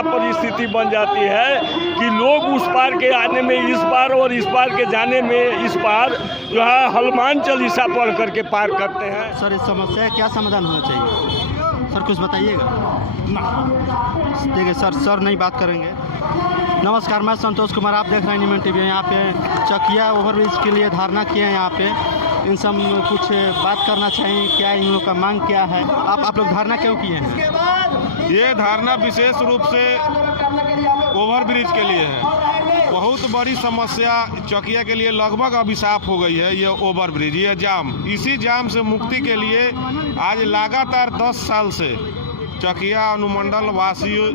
का परिस्थिति बन जाती है कि लोग उस पार के आने में इस पार और इस पार के जाने में इस पार जो है हनुमान चालीसा पढ़ करके पार करते हैं। सर इस समस्या का क्या समाधान होना चाहिए सर, कुछ बताइएगा ना। ठीक है सर नहीं बात करेंगे। नमस्कार, मैं संतोष कुमार, आप देख रहे हैं न्यूज़ टीवी। यहाँ पे चकिया ओवरब्रिज के लिए धारणा किए हैं। यहाँ पे इन सब कुछ बात करना चाहिए, क्या इन लोग का मांग क्या है? आप लोग धारणा क्यों किए हैं? ये धारणा विशेष रूप से ओवरब्रिज के लिए है। बहुत बड़ी समस्या चकिया के लिए लगभग अभिशाप हो गई है ये ओवरब्रिज, ये जाम। इसी जाम से मुक्ति के लिए आज लगातार 10 साल से चकिया अनुमंडल वासियों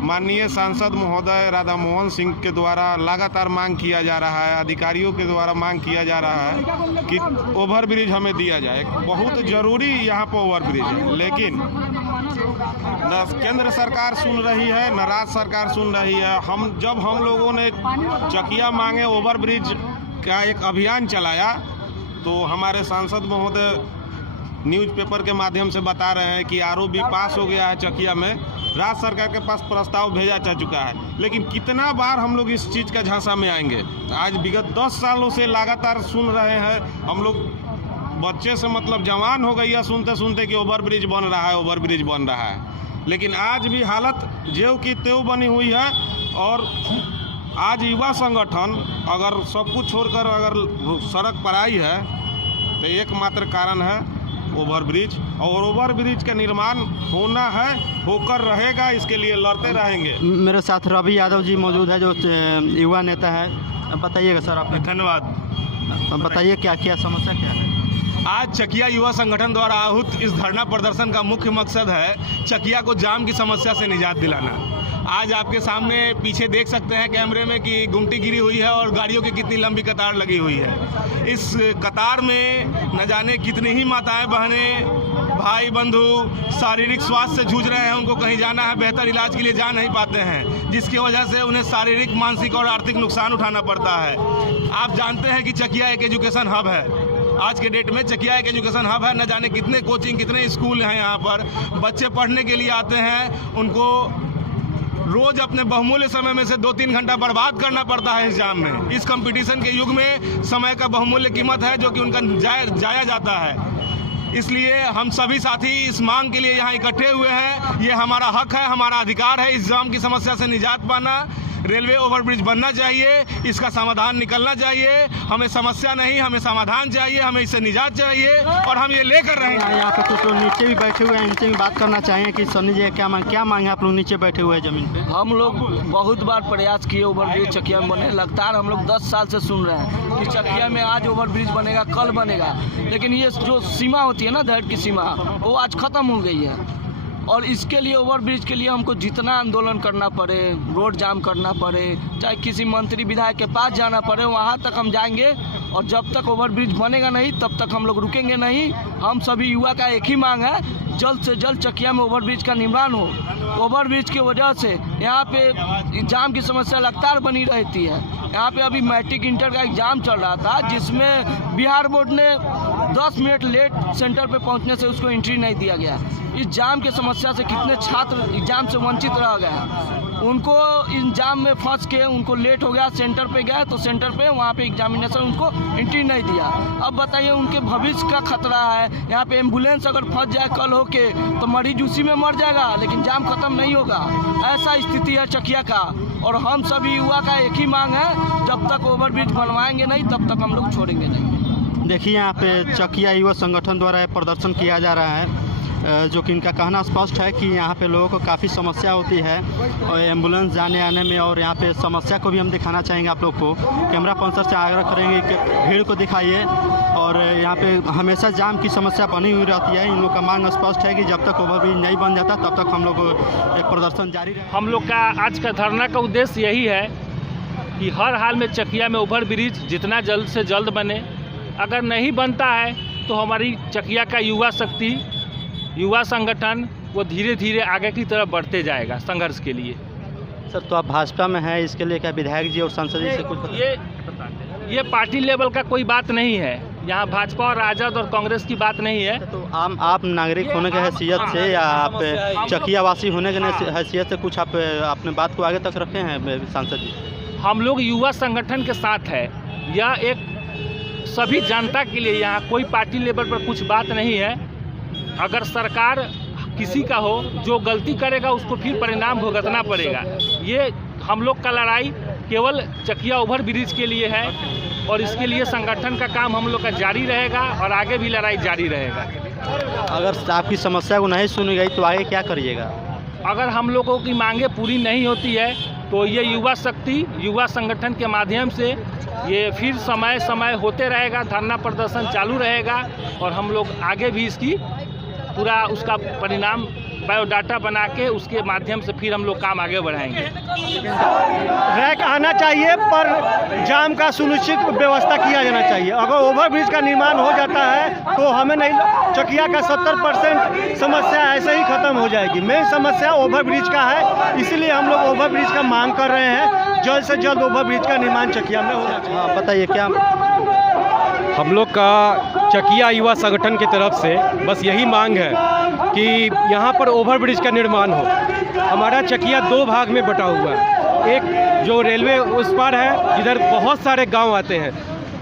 माननीय सांसद महोदय राधा मोहन सिंह के द्वारा लगातार मांग किया जा रहा है, अधिकारियों के द्वारा मांग किया जा रहा है कि ओवरब्रिज हमें दिया जाए। बहुत ज़रूरी यहाँ पर ओवरब्रिज है, लेकिन न केंद्र सरकार सुन रही है न राज्य सरकार सुन रही है। जब हम लोगों ने चकिया मांगे ओवरब्रिज का एक अभियान चलाया तो हमारे सांसद महोदय न्यूज़पेपर के माध्यम से बता रहे हैं कि आरओबी पास हो गया है चकिया में, राज्य सरकार के पास प्रस्ताव भेजा जा चुका है। लेकिन कितना बार हम लोग इस चीज़ का झांसा में आएंगे? आज विगत 10 सालों से लगातार सुन रहे हैं हम लोग, बच्चे से मतलब जवान हो गई है सुनते सुनते कि ओवरब्रिज बन रहा है, ओवरब्रिज बन रहा है। लेकिन आज भी हालत ज्यों की त्यों बनी हुई है। और आज युवा संगठन अगर सब कुछ छोड़कर अगर सड़क पर आई है तो एकमात्र कारण है ओवरब्रिज, और ओवरब्रिज का निर्माण होना है, होकर रहेगा, इसके लिए लड़ते रहेंगे। मेरे साथ रवि यादव जी मौजूद है जो युवा नेता है। बताइएगा सर आप। धन्यवाद। बताइए क्या क्या समस्या क्या है? आज चकिया युवा संगठन द्वारा आहूत इस धरना प्रदर्शन का मुख्य मकसद है चकिया को जाम की समस्या से निजात दिलाना। आज आपके सामने पीछे देख सकते हैं कैमरे में कि गुमटी गिरी हुई है और गाड़ियों की कितनी लंबी कतार लगी हुई है। इस कतार में न जाने कितनी ही माताएं बहनें भाई बंधु शारीरिक स्वास्थ्य से जूझ रहे हैं। उनको कहीं जाना है, बेहतर इलाज के लिए जा नहीं पाते हैं, जिसकी वजह से उन्हें शारीरिक, मानसिक और आर्थिक नुकसान उठाना पड़ता है। आप जानते हैं कि चकिया एक एजुकेशन हब है। आज के डेट में चकिया एक एजुकेशन हब है। न जाने कितने कोचिंग, कितने स्कूल हैं यहाँ पर। बच्चे पढ़ने के लिए आते हैं, उनको रोज अपने बहुमूल्य समय में से 2-3 घंटा बर्बाद करना पड़ता है इस जाम में। इस कंपटीशन के युग में समय का बहुमूल्य कीमत है जो कि उनका जाया जाता है। इसलिए हम सभी साथी इस मांग के लिए यहाँ इकट्ठे हुए हैं। ये हमारा हक है, हमारा अधिकार है इस जाम की समस्या से निजात पाना। रेलवे ओवरब्रिज बनना चाहिए, इसका समाधान निकलना चाहिए। हमें समस्या नहीं, हमें समाधान चाहिए, हमें इससे निजात चाहिए और हम ये लेकर रहेंगे। यहाँ पे कुछ लोग नीचे भी बैठे हुए हैं, इनसे भी बात करना चाहिए कि सन्नी जी क्या मांगे? आप लोग नीचे बैठे हुए हैं ज़मीन पे। हम लोग बहुत बार प्रयास किए ओवरब्रिज चकिया में बने। लगातार हम लोग 10 साल से सुन रहे हैं कि चकिया में आज ओवरब्रिज बनेगा, कल बनेगा। लेकिन ये जो सीमा होती है ना, धैर्य की सीमा, वो आज ख़त्म हो गई है। और इसके लिए ओवरब्रिज के लिए हमको जितना आंदोलन करना पड़े, रोड जाम करना पड़े, चाहे किसी मंत्री विधायक के पास जाना पड़े, वहाँ तक हम जाएंगे। और जब तक ओवरब्रिज बनेगा नहीं तब तक हम लोग रुकेंगे नहीं। हम सभी युवा का एक ही मांग है, जल्द से जल्द चकिया में ओवरब्रिज का निर्माण हो। ओवरब्रिज की वजह से यहाँ पे जाम की समस्या लगातार बनी रहती है। यहाँ पे अभी मैट्रिक इंटर का एग्ज़ाम चल रहा था, जिसमें बिहार बोर्ड ने 10 मिनट लेट सेंटर पे पहुँचने से उसको एंट्री नहीं दिया गया। इस जाम की समस्या से कितने छात्र एग्जाम से वंचित रह गए। उनको इन जाम में फंस के उनको लेट हो गया, सेंटर पे गए तो सेंटर पे वहाँ पे एग्जामिनेशन उनको एंट्री नहीं दिया। अब बताइए, उनके भविष्य का खतरा है। यहाँ पे एम्बुलेंस अगर फंस जाए कल होके तो मरीज उसी में मर जाएगा, लेकिन जाम खत्म नहीं होगा। ऐसा स्थिति है चकिया का। और हम सभी युवा का एक ही मांग है, जब तक ओवरब्रिज बनवाएंगे नहीं तब तक हम लोग छोड़ेंगे नहीं। देखिए यहाँ पे चकिया युवा संगठन द्वारा प्रदर्शन किया जा रहा है, जो कि इनका कहना स्पष्ट है कि यहाँ पे लोगों को काफ़ी समस्या होती है और एम्बुलेंस जाने आने में। और यहाँ पे समस्या को भी हम दिखाना चाहेंगे आप लोग को। कैमरा पर्सन से आग्रह करेंगे कि भीड़ को दिखाइए। और यहाँ पे हमेशा जाम की समस्या बनी हुई रहती है। इन लोग का मांग स्पष्ट है कि जब तक ओवरब्रिज नहीं बन जाता तब तक हम लोग एक प्रदर्शन जारी रहे। हम लोग का आज का धरना का उद्देश्य यही है कि हर हाल में चकिया में ओवरब्रिज जितना जल्द से जल्द बने। अगर नहीं बनता है तो हमारी चकिया का युवा शक्ति, युवा संगठन वो धीरे धीरे आगे की तरफ बढ़ते जाएगा संघर्ष के लिए। सर तो आप भाजपा में हैं, इसके लिए क्या विधायक जी और सांसद जी से कुछ ये पार्टी लेवल का कोई बात नहीं है। यहाँ भाजपा और राजद और कांग्रेस की बात नहीं है। तो आप नागरिक होने के हैसियत से या आप चकिया वासी होने के हैसियत से कुछ आप अपने बात को आगे तक रखे हैं सांसद जी? हम लोग युवा संगठन के साथ है। यह एक सभी जनता के लिए, यहाँ कोई पार्टी लेवल पर कुछ बात नहीं है। अगर सरकार किसी का हो, जो गलती करेगा उसको फिर परिणाम भुगतना पड़ेगा। ये हम लोग का लड़ाई केवल चकिया ओवर ब्रिज के लिए है और इसके लिए संगठन का काम हम लोग का जारी रहेगा और आगे भी लड़ाई जारी रहेगा। अगर आपकी समस्या को नहीं सुनी गई तो आगे क्या करिएगा? अगर हम लोगों की मांगे पूरी नहीं होती है तो ये युवा शक्ति, युवा संगठन के माध्यम से ये फिर समय होते रहेगा, धरना प्रदर्शन चालू रहेगा और हम लोग आगे भी इसकी पूरा उसका परिणाम बायोडाटा बना के उसके माध्यम से फिर हम लोग काम आगे बढ़ाएंगे। रैक आना चाहिए पर जाम का सुनिश्चित व्यवस्था किया जाना चाहिए। अगर ओवरब्रिज का निर्माण हो जाता है तो हमें नहीं, चकिया का 70% समस्या ऐसे ही खत्म हो जाएगी। मेन समस्या ओवरब्रिज का है, इसलिए हम लोग ओवरब्रिज का मांग कर रहे हैं। जल्द से जल्द ओवरब्रिज का निर्माण चकिया में होना चाहिए। हाँ, बताइए क्या? हम लोग का चकिया युवा संगठन की तरफ से बस यही मांग है कि यहाँ पर ओवरब्रिज का निर्माण हो। हमारा चकिया 2 भाग में बटा हुआ है। एक जो रेलवे उस पार है, जिधर बहुत सारे गांव आते हैं,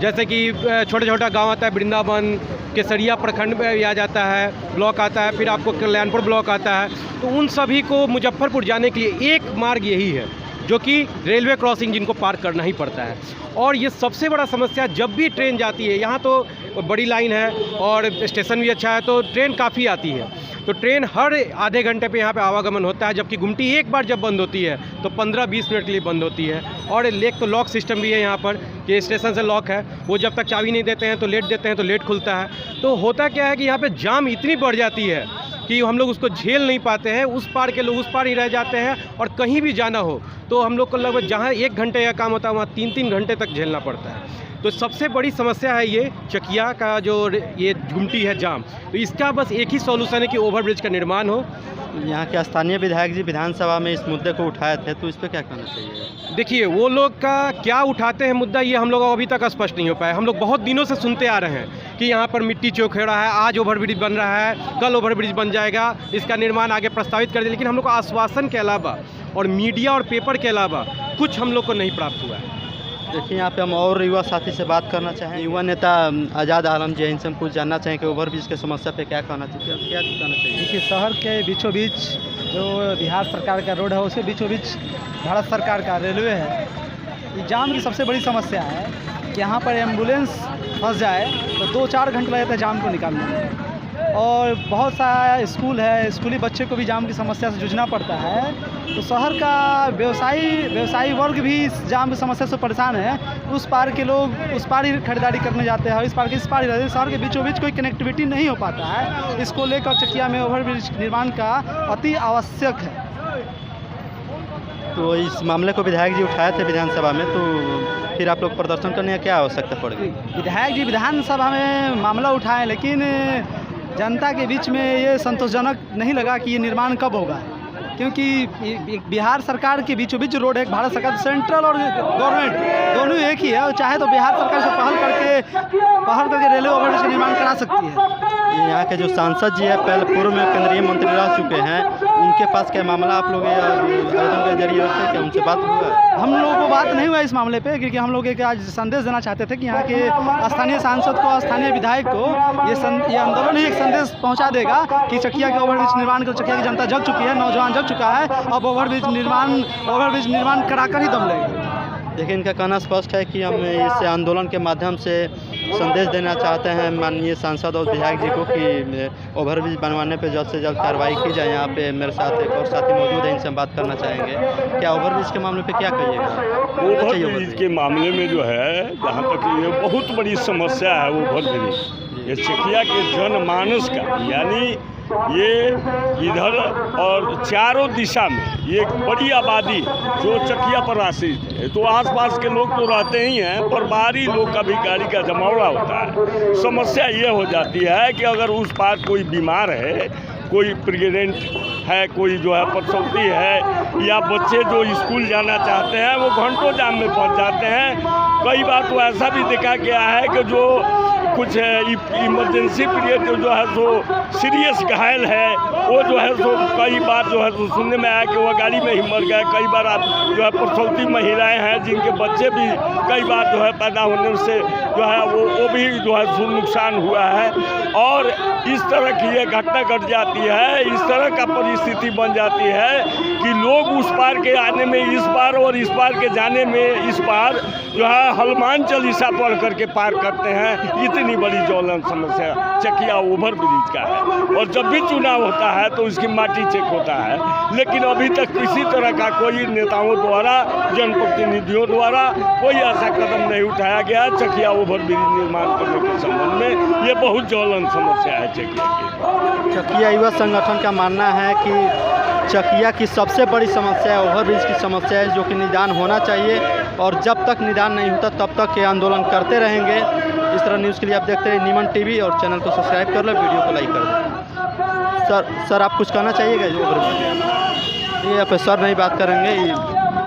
जैसे कि छोटा छोटा गांव आता है, वृंदावन, केसरिया प्रखंड में आ जाता है, ब्लॉक आता है, फिर आपको कल्याणपुर ब्लॉक आता है। तो उन सभी को मुजफ्फरपुर जाने के लिए एक मार्ग यही है, जो कि रेलवे क्रॉसिंग जिनको पार करना ही पड़ता है। और ये सबसे बड़ा समस्या, जब भी ट्रेन जाती है, यहाँ तो बड़ी लाइन है और स्टेशन भी अच्छा है, तो ट्रेन काफ़ी आती है। तो ट्रेन हर आधे घंटे पे यहाँ पे आवागमन होता है, जबकि गुमटी एक बार जब बंद होती है तो 15-20 मिनट के लिए बंद होती है। और तो लॉक सिस्टम भी है यहाँ पर, कि स्टेशन से लॉक है, वो जब तक चाबी नहीं देते हैं तो लेट देते हैं तो लेट खुलता है। तो होता क्या है कि यहाँ पे जाम इतनी बढ़ जाती है कि हम लोग उसको झेल नहीं पाते हैं। उस पार के लोग उस पार ही रह जाते हैं और कहीं भी जाना हो तो हम लोग को लगभग जहाँ 1 घंटे का काम होता है वहाँ 3-3 घंटे तक झेलना पड़ता है। तो सबसे बड़ी समस्या है ये चकिया का जो ये गुमटी है जाम। तो इसका बस एक ही सॉल्यूशन है कि ओवरब्रिज का निर्माण हो। यहाँ के स्थानीय विधायक जी विधानसभा में इस मुद्दे को उठाए थे, तो इस पर क्या कहना चाहिए? देखिए, वो लोग का क्या उठाते हैं मुद्दा, ये हम लोग अभी तक स्पष्ट नहीं हो पाया। हम लोग बहुत दिनों से सुनते आ रहे हैं कि यहाँ पर मिट्टी चौखेड़ा है, आज ओवरब्रिज बन रहा है, कल ओवरब्रिज बन जाएगा, इसका निर्माण आगे प्रस्तावित कर दिया। लेकिन हम लोग को आश्वासन के अलावा और मीडिया और पेपर के अलावा कुछ हम लोग को नहीं प्राप्त हुआ है। देखिए, यहाँ पे हम और युवा साथी से बात करना चाहें। युवा नेता आज़ाद आलम जी, इनसे हम कुछ जानना चाहें कि ओवरब्रिज की समस्या पे क्या कहना चाहिए, क्या कहना चाहिए? देखिए, शहर के बीचों बीच जो बिहार सरकार का रोड है, उसके बीचों बीच भारत सरकार का रेलवे है। ये जाम की सबसे बड़ी समस्या है कि यहाँ पर एम्बुलेंस फंस जाए तो 2-4 घंटे लग जाता है जाम को निकालने में। और बहुत सारा स्कूल है, स्कूली बच्चे को भी जाम की समस्या से जूझना पड़ता है। तो शहर का व्यवसायी वर्ग भी इस जाम की समस्या से परेशान है। उस पार के लोग उस पार ही खरीदारी करने जाते हैं और इस पार के इस पार ही रहते हैं। शहर के बीचों बीच कोई कनेक्टिविटी नहीं हो पाता है। इसको लेकर चकिया में ओवरब्रिज निर्माण का अति आवश्यक है। तो इस मामले को विधायक जी उठाए थे विधानसभा में, तो फिर आप लोग प्रदर्शन करने की क्या आवश्यकता पड़ेगी? विधायक जी विधानसभा में मामला उठाए, लेकिन जनता के बीच में ये संतोषजनक नहीं लगा कि ये निर्माण कब होगा, क्योंकि बिहार सरकार के बीचों बीच रोड है। भारत सरकार, सेंट्रल और गवर्नमेंट दोनों एक ही है, और चाहे तो बिहार सरकार से पहल करके रेलवे ओवरब्रिज का निर्माण करा सकती है। यहाँ के जो सांसद जी है, पहले पूर्व में केंद्रीय मंत्री रह चुके हैं, उनके पास क्या मामला आप लोग आवेदन के जरिए रखते हैं, क्या उनसे बात हुआ है? हम लोगों को बात नहीं हुआ इस मामले पे, क्योंकि हम लोग एक आज संदेश देना चाहते थे कि यहाँ के स्थानीय सांसद को, स्थानीय विधायक को ये आंदोलन ही एक संदेश पहुँचा देगा कि चकिया के ओवरब्रिज निर्माण कर, चकिया की जनता जग चुकी है, नौजवान जग चुका है, अब ओवरब्रिज निर्माण कराकर ही दम लेगा। देखिए, इनका कहना स्पष्ट है कि हम इस आंदोलन के माध्यम से संदेश देना चाहते हैं माननीय सांसद और विधायक जी को कि ओवरब्रिज बनवाने पे जल्द से जल्द कार्रवाई की जाए। यहाँ पे मेरे साथ एक और साथी मौजूद है, इनसे हम बात करना चाहेंगे। क्या ओवरब्रिज के मामले पे क्या कहिएगा? ओवरब्रिज के मामले में जो है, जहाँ तक ये बहुत बड़ी समस्या है ओवरब्रिज, ये चकिया के जनमानस का, यानी ये इधर और चारों दिशा में ये एक बड़ी आबादी जो चकिया पर आश्रित है, तो आसपास के लोग तो रहते ही हैं, पर बाहरी लोग का भी गाड़ी का जमावड़ा होता है। समस्या ये हो जाती है कि अगर उस पार कोई बीमार है, कोई प्रेग्नेंट है, कोई जो है प्रसवती है, या बच्चे जो स्कूल जाना चाहते हैं, वो घंटों जाम में फंस जाते हैं। कई बार तो ऐसा भी देखा गया है कि जो कुछ इमरजेंसी पीरियड जो है सो सीरियस घायल है, वो जो है सो कई बार जो है सो सुनने में आया कि वह गाड़ी में ही मर गए। कई बार आप जो है प्रसूति महिलाएं हैं जिनके बच्चे भी कई बार जो है पैदा होने से जो है वो भी जो है सो नुकसान हुआ है। और इस तरह की ये घटना घट जाती है, इस तरह का परिस्थिति बन जाती है कि लोग उस पार के आने में इस बार और इस पार के जाने में इस बार जो है हनुमान चालीसा पढ़ करके पार करते हैं। इतनी बड़ी ज्वलन समस्या चकिया ओवर ब्रिज का है। और जब भी चुनाव होता है तो उसकी माटी चेक होता है, लेकिन अभी तक किसी तरह का कोई नेताओं द्वारा, जनप्रतिनिधियों द्वारा कोई ऐसा कदम नहीं उठाया गया चकिया ओवर ब्रिज निर्माण करने के संबंध में। ये बहुत ज्वलन समस्या है चकिया की। चकिया युवा संगठन का मानना है कि चकिया की सबसे बड़ी समस्या है ओवरब्रिज की समस्या है, जो कि निदान होना चाहिए। और जब तक निदान नहीं होता तब तक ये आंदोलन करते रहेंगे। इस तरह न्यूज़ के लिए आप देखते रहिए नीमन टीवी और चैनल को सब्सक्राइब कर लो, वीडियो को लाइक कर दो। सर आप कुछ कहना चाहिएगा ओवरब्रिज? ये आप सर नहीं बात करेंगे।